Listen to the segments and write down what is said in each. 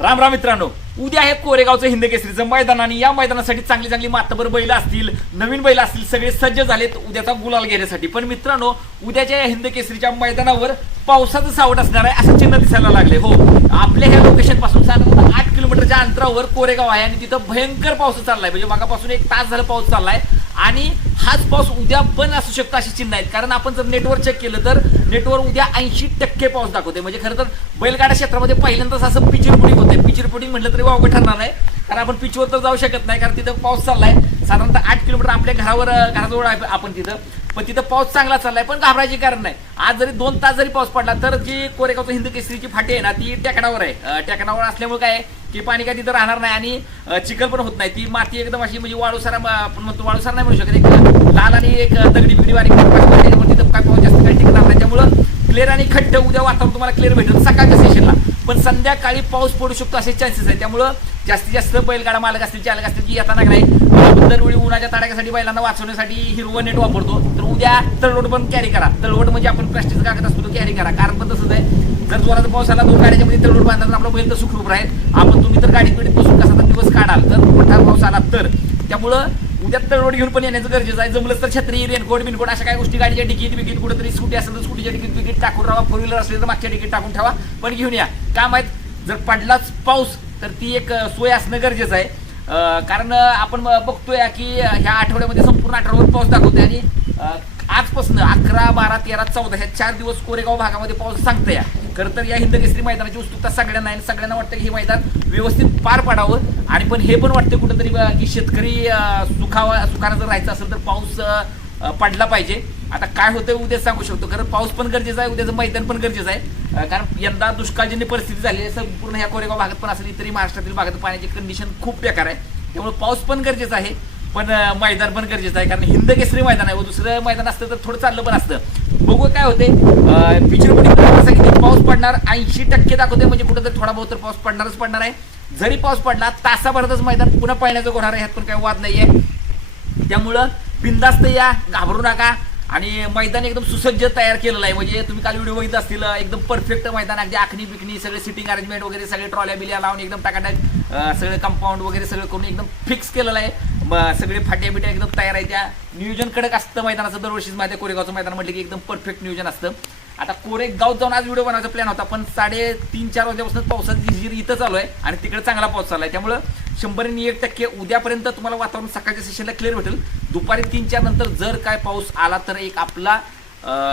राम राम मित्रांनो उद्या आहे कोरेगावचं हिंद केसरीचं मैदान आणि या मैदानासाठी चांगली चांगली मातबर बैल असतील नवीन बैल असतील सगळे सज्ज झालेत उद्याचा गुलाल घेण्यासाठी. पण मित्रांनो उद्याच्या या हिंद केसरीच्या मैदानावर पावसाचं सावट असणार आहे असं चिन्ह दिसायला लागले हो आपल्या ह्या लोकेशनपासून साधारणतः आठ किलोमीटरच्या अंतरावर कोरेगाव आहे आणि तिथं भयंकर पाऊस चाललाय. म्हणजे मागापासून एक तास झाला पाऊस चाललाय. आणि हाच पाऊस उद्या पण असू शकतो अशी चिन्ह आहेत. कारण आपण जर नेटवर चेक केलं तर नेटवर उद्या ऐंशी टक्के पाऊस दाखवते म्हणजे खरं तर बैलगाडा क्षेत्रामध्ये पहिल्यांदाच असं पिच रिपोर्टिंग होते पिचर रिपोर्टिंग म्हटलं तरी वावगं ठरणार नाही कारण आपण पिचवर तर जाऊ शकत नाही. कारण तिथं पाऊस चाललाय. साधारणतः आठ किलोमीटर आपल्या घरावर घराजवळ आहे आपण तिथं. पण तिथं पाऊस चांगला चाललाय पण घाबरायची कारण नाही. आज जरी दोन तास जरी पाऊस पडला तर जी कोरेगावचं हिंद केसरीची फाटी आहे ना ती टेकडावर आहे. टेकडावर असल्यामुळे काय आहे? की पाणी काय तिथं राहणार नाही आणि चिखल पण होत नाही. ती माती एकदम अशी म्हणजे वाळूसार आपण म्हणतो वाळूसार नाही म्हणू शकत. एक लाल आणि एक दगडी बिगडी वारी तिथं काय पाऊस जास्त काही टिकणार नाही. त्यामुळं क्लिअर आणि खड्ड उद्या वातावरण तुम्हाला क्लिअर भेटेल. सकाळच्या सेशनला पण संध्याकाळी पाऊस पडू शकतो असे चान्सेस आहे त्यामुळं जास्तीत जास्त बैलगाडा मालक असतील चालक असतील की येताना नाही आपण दरवेळी उन्हाच्या तडाख्यासाठी बैलांना वाचवण्यासाठी हिरवं नेट वापरतो. तर उद्या तळवट पण कॅरी करा. तळवट म्हणजे आपण प्लास्टिकचा कागद असतो तो कॅरी करा. कारण पण तसंच आहे. जर जोराचा पाऊस आला दोन गाड्याच्या मध्ये तळवट बांधला तर आपला बैल तर सुखरूप राहील. आपण तुम्ही तर गाडीत बसून कसा तर दिवस काढाल. जर मोठा पाऊस आला तर. त्यामुळं उद्या तळवट घेऊन पण येण्याचं गरजेचं आहे. जमलं तर छत्री रेनकोट बिनकोट अशा काही गोष्टी गाडीच्या डिकीत बिकीत कुठेतरी स्कूटी असेल तर स्कूटीच्या डिकीत बिकीट टाकून राहा. फोर व्हीलर असेल तर मागच्या डिकीत टाकून ठेवा. पण घेऊन या. का माहीत जर पडलाच पाऊस तर ती एक सोय असणं गरजेचं आहे. कारण आपण बघतोय की ह्या आठवड्यामध्ये संपूर्ण आठवड्यावर पाऊस दाखवतोय आणि आजपासून अकरा बारा तेरा चौदा ह्या चार दिवस कोरेगाव भागामध्ये पाऊस सांगतोय. या खरं तर या हिंदकेसरी मैदानाची उत्सुकता सगळ्यांना आहे आणि सगळ्यांना वाटतं की हे मैदान व्यवस्थित पार पाडावं. आणि पण हे पण वाटतं कुठंतरी की शेतकरी सुखावा सुखानं जर राहायचं असेल तर पाऊस पडला पाहिजे. आता काय होतं उद्या सांगू शकतो. कारण पाऊस पण गरजेचा आहे उद्याचं मैदान पण गरजेचं आहे. कारण यंदा दुष्काळजन्य परिस्थिती झाली आहे संपूर्ण ह्या कोरेगाव भागात पण असेल इतरही महाराष्ट्रातील भागात पाण्याची कंडिशन खूप बेकार आहे. त्यामुळे पाऊस पण गरजेचा आहे पण मैदान पण गरजेचं आहे. कारण हिंद केसरी मैदान आहे व दुसरं मैदान असतं तर थोडं चाललं पण असतं. बघू काय होते. पिचरमध्ये सांगितलं पाऊस पडणार ऐंशी टक्के दाखवते म्हणजे कुठं थोडा बहुत तर पाऊस पडणारच पडणार आहे. जरी पाऊस पडला तासाभरातच मैदान पुन्हा पळण्याचं होणार आहे. ह्यात पण काही वाद नाहीये. त्यामुळं बिंदास्त या घाबरू नका. आणि मैदान एकदम सुसज्ज तयार केलेलं आहे. म्हणजे तुम्ही काल व्हिडिओ बघित असतील एकदम परफेक्ट मैदान अगदी आखणी बिकणी सगळे सिटिंग अरेंजमेंट वगैरे सगळे ट्रॉल्या बिल्या लावून एकदम टाकाटाक सगळं सगळे कंपाऊंड वगैरे सगळं करून एकदम फिक्स केलेलं आहे. सगळे फाट्या बिट्या एकदम तयार आहे. त्या नियोजन कडक असतं मैदानाचं. दरवर्षीच माहिती आहे कोरेगावचं मैदान म्हटलं की एकदम परफेक्ट नियोजन असतं. आता कोरेगाव जाऊन आज व्हिडिओ बनवायचा प्लॅन होता पण साडे तीन चार वाजल्यापासून पावसाची झिर इथं चालू आहे आणि तिकडे चांगला पाऊस चालला आहे. त्यामुळं शंभरने एक टक्के उद्यापर्यंत तुम्हाला वातावरण सकाळच्या सेशनला क्लिअर भेटेल. दुपारी तीनच्या नंतर जर काय पाऊस आला तर एक आपला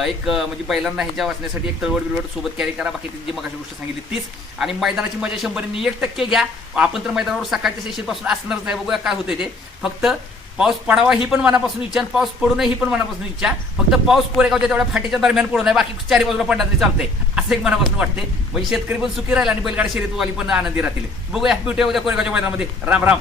एक म्हणजे बैलांना ह्याच्या वाचण्यासाठी एक तळवड बिळवड सोबत कॅरी करा. बाकी जी मग गोष्ट सांगितली तीच. आणि मैदानाची मजा शंभरने एक टक्के घ्या. आपण तर मैदानावर सकाळच्या सेशनपासून असणारच नाही. बघूया काय होते ते. फक्त पाऊस पडावा ही पण मनापासून इच्छा आणि पाऊस पडू नये ही पण मनापासून इच्छा. फक्त पाऊस कोरेगावच्या तेवढ्या फाटीच्या दरम्यान पडू नये बाकी चारी बाजूला पडणार तरी चालतंय. असं एक मनापासून वाटते म्हणजे शेतकरी पण सुखी राहील आणि बैलगाडी शर्यतवाली पण आनंदी राहतील. बघूया भेटूया उद्या कोरेगावच्या मैदानामध्ये. राम राम.